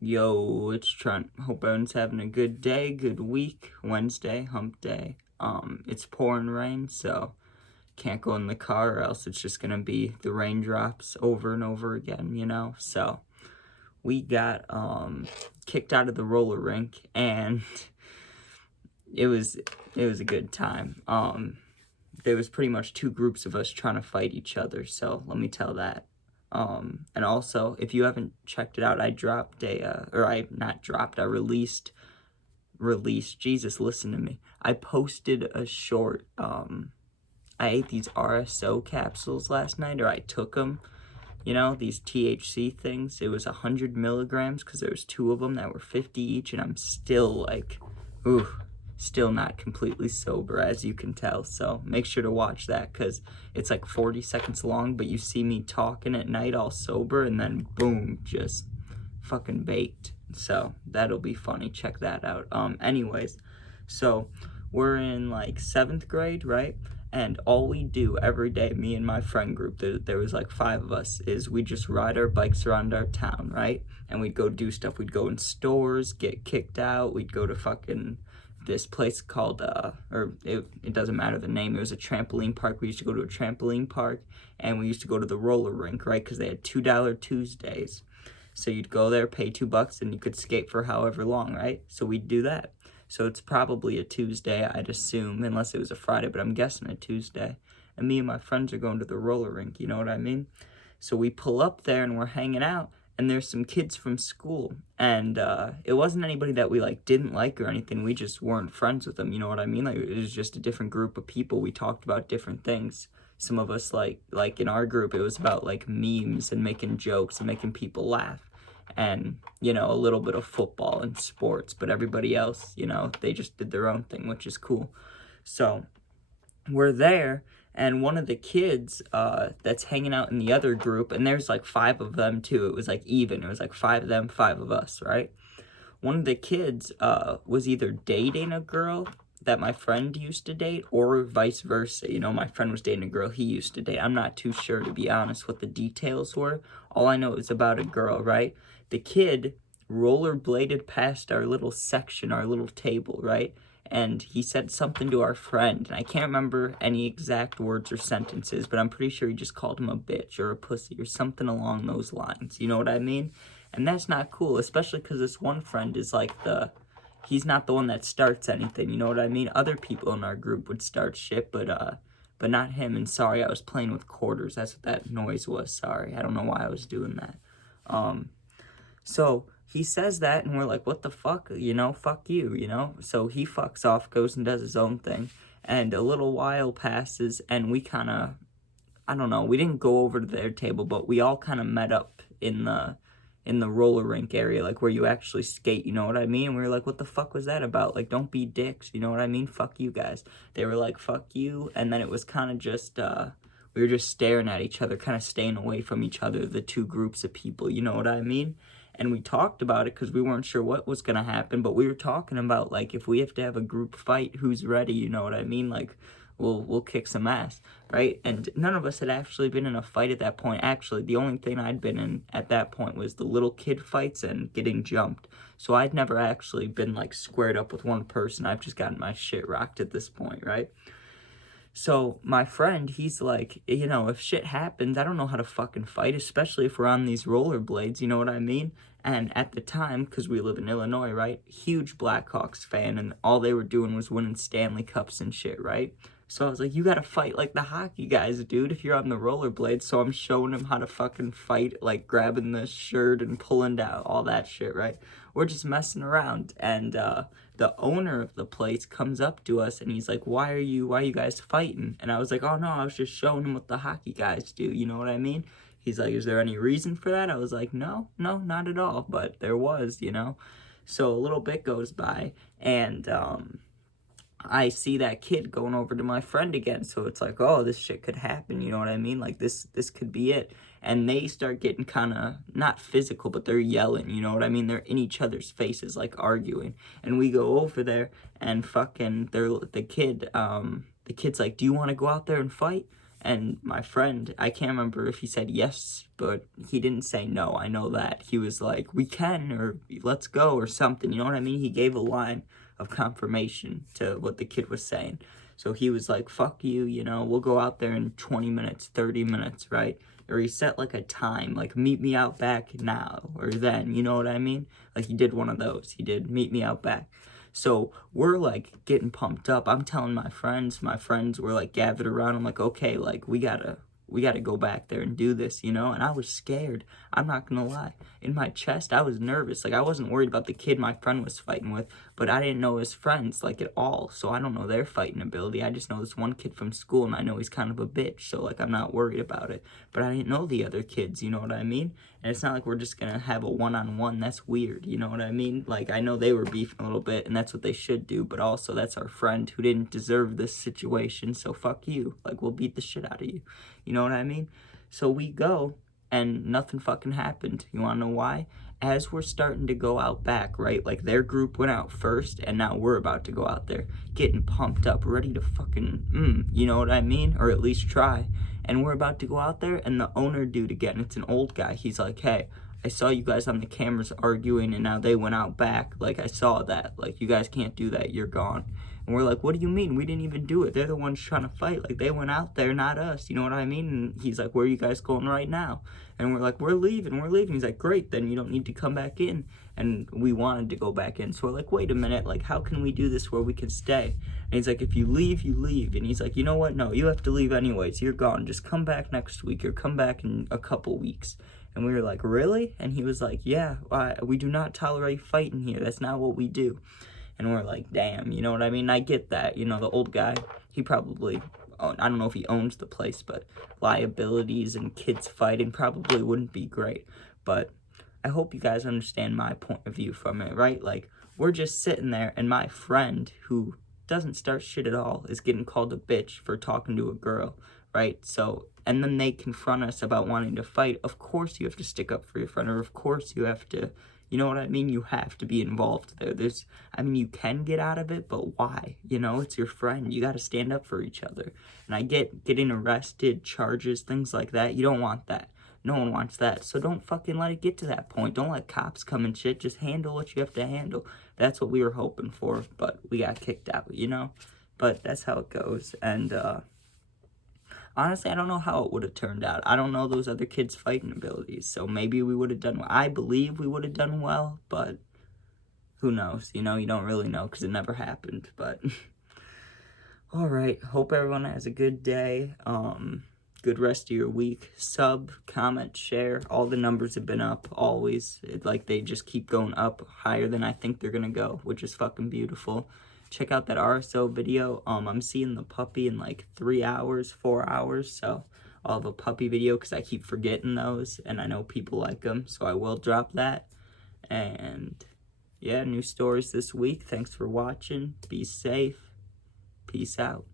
Yo, it's Trent. Hope everyone's having a good day, good week. Wednesday, hump day. It's pouring rain, so can't go in the car or else it's just gonna be the raindrops over and over again, So we got kicked out of the roller rink and it was a good time. There was pretty much two groups of us trying to fight each other, so let me tell that. And also, if you haven't checked it out, I released, Jesus, listen to me. I posted a short, I ate these RSO capsules last night, or I took them, these THC things. It was 100 milligrams, because there was two of them that were 50 each, and I'm still like, still not completely sober, as you can tell. So make sure to watch that, because it's like 40 seconds long, but you see me talking at night all sober, and then boom, just fucking baked. So that'll be funny. Check that out. Anyways, so we're in like 7th grade, right? And all we do every day, me and my friend group, there was like 5 of us, is we just ride our bikes around our town, right? And we'd go do stuff. We'd go in stores, get kicked out. We'd go to fucking this place called, it doesn't matter the name. It was a trampoline park. We used to go to a trampoline park, and we used to go to the roller rink, right? Because they had $2 Tuesdays. So you'd go there, pay $2, and you could skate for however long, right? So we'd do that. So it's probably a Tuesday, I'd assume, unless it was a Friday, but I'm guessing a Tuesday. And me and my friends are going to the roller rink, you know what I mean? So we pull up there and we're hanging out, and there's some kids from school. And it wasn't anybody that we didn't like or anything. We just weren't friends with them, you know what I mean? Like, it was just a different group of people. We talked about different things. Some of us, like in our group, it was about memes and making jokes and making people laugh. And, a little bit of football and sports, but everybody else, they just did their own thing, which is cool. So we're there, and one of the kids that's hanging out in the other group, and there's 5 of them too. It was even. It was 5 of them, 5 of us, right? One of the kids was either dating a girl that my friend used to date, or vice versa. My friend was dating a girl he used to date. I'm not too sure, to be honest, what the details were. All I know is about a girl, right? The kid rollerbladed past our little section, our little table, right? And he said something to our friend, and I can't remember any exact words or sentences, but I'm pretty sure he just called him a bitch or a pussy or something along those lines. You know what I mean? And that's not cool, especially because this one friend is he's not the one that starts anything, you know what I mean? Other people in our group would start shit, but not him. And sorry, I was playing with quarters. That's what that noise was. Sorry, I don't know why I was doing that. So he says that, and we're like, what the fuck? Fuck you, So he fucks off, goes and does his own thing. And a little while passes, and we kind of, I don't know, we didn't go over to their table, but we all kind of met up in the roller rink area, where you actually skate, you know what I mean? And we were like, what the fuck was that about? Don't be dicks, you know what I mean? Fuck you guys. They were like, fuck you. And then it was kind of just, we were just staring at each other, kind of staying away from each other, the two groups of people, you know what I mean? And we talked about it because we weren't sure what was going to happen, but we were talking about, if we have to have a group fight, who's ready, you know what I mean? We'll kick some ass, right? And none of us had actually been in a fight at that point. Actually, the only thing I'd been in at that point was the little kid fights and getting jumped. So I'd never actually been, squared up with one person. I've just gotten my shit rocked at this point, right? So my friend, he's like, if shit happens, I don't know how to fucking fight, especially if we're on these rollerblades, you know what I mean? And at the time, because we live in Illinois, right, huge Blackhawks fan, and all they were doing was winning Stanley Cups and shit, right? So I was like, you gotta fight like the hockey guys, dude, if you're on the rollerblades. So I'm showing him how to fucking fight, grabbing the shirt and pulling down, all that shit, right? We're just messing around, and the owner of the place comes up to us, and he's like, why are you guys fighting? And I was like, oh no, I was just showing him what the hockey guys do, you know what I mean? He's like, is there any reason for that? I was like, no, not at all, but there was, So a little bit goes by, and I see that kid going over to my friend again, so it's like, oh, this shit could happen, you know what I mean? This could be it. And they start getting kind of, not physical, but they're yelling, you know what I mean? They're in each other's faces, arguing. And we go over there, and fucking, the kid's like, do you want to go out there and fight? And my friend, I can't remember if he said yes, but he didn't say no. I know that. He was like, we can, or let's go, or something. You know what I mean? He gave a line of confirmation to what the kid was saying. So he was like, fuck you, you know, we'll go out there in 20 minutes, 30 minutes, right? Or he set like a time, like meet me out back now or then, you know what I mean? Like he did one of those. He did meet me out back. So we're like getting pumped up. I'm telling my friends were like gathered around. I'm like, okay, like we gotta go back there and do this, you know? And I was scared. I'm not gonna lie. In my chest, I was nervous. Like I wasn't worried about the kid my friend was fighting with, but I didn't know his friends like at all. So I don't know their fighting ability. I just know this one kid from school and I know he's kind of a bitch. So like I'm not worried about it. But I didn't know the other kids, you know what I mean? And it's not like we're just gonna have a one-on-one. That's weird, you know what I mean? Like I know they were beefing a little bit and that's what they should do, but also that's our friend who didn't deserve this situation. So fuck you. Like we'll beat the shit out of you. You know what I mean? So we go, and nothing fucking happened. You wanna know why? As we're starting to go out back, right? Like their group went out first, and now we're about to go out there, getting pumped up, ready to fucking, you know what I mean? Or at least try. And we're about to go out there, and the owner dude again, it's an old guy. He's like, hey, I saw you guys on the cameras arguing, and now they went out back. Like, I saw that. Like, you guys can't do that. You're gone. And we're like, what do you mean? We didn't even do it. They're the ones trying to fight. Like, they went out there, not us. You know what I mean? And he's like, where are you guys going right now? And we're like, we're leaving. He's like, great, then you don't need to come back in. And we wanted to go back in. So we're like, wait a minute. Like, how can we do this where we can stay? And he's like, if you leave, you leave. And he's like, you know what? No, you have to leave anyways. You're gone. Just come back next week or come back in a couple weeks. And we were like, really? And he was like, yeah, we do not tolerate fighting here. That's not what we do. And we're like, damn, you know what I mean? I get that. You know, the old guy, he probably, I don't know if he owns the place, but liabilities and kids fighting probably wouldn't be great. But I hope you guys understand my point of view from it, right? Like, we're just sitting there, and my friend, who doesn't start shit at all, is getting called a bitch for talking to a girl, right? So, and then they confront us about wanting to fight. Of course you have to stick up for your friend, or of course you have to, you know what I mean? You have to be involved there. You can get out of it, but why? You know, it's your friend. You got to stand up for each other. And I get getting arrested, charges, things like that. You don't want that. No one wants that. So don't fucking let it get to that point. Don't let cops come and shit. Just handle what you have to handle. That's what we were hoping for, but we got kicked out, you know? But that's how it goes. And, honestly, I don't know how it would have turned out. I don't know those other kids' fighting abilities, so maybe we would have done well. I believe we would have done well, but who knows? You know, you don't really know because it never happened, but all right. Hope everyone has a good day. Good rest of your week. Sub, comment, share. All the numbers have been up always. Like they just keep going up higher than I think they're gonna go, which is fucking beautiful. Check out that RSO video. I'm seeing the puppy in like 3 hours, 4 hours. So I'll have a puppy video because I keep forgetting those. And I know people like them. So I will drop that. And yeah, new stories this week. Thanks for watching. Be safe. Peace out.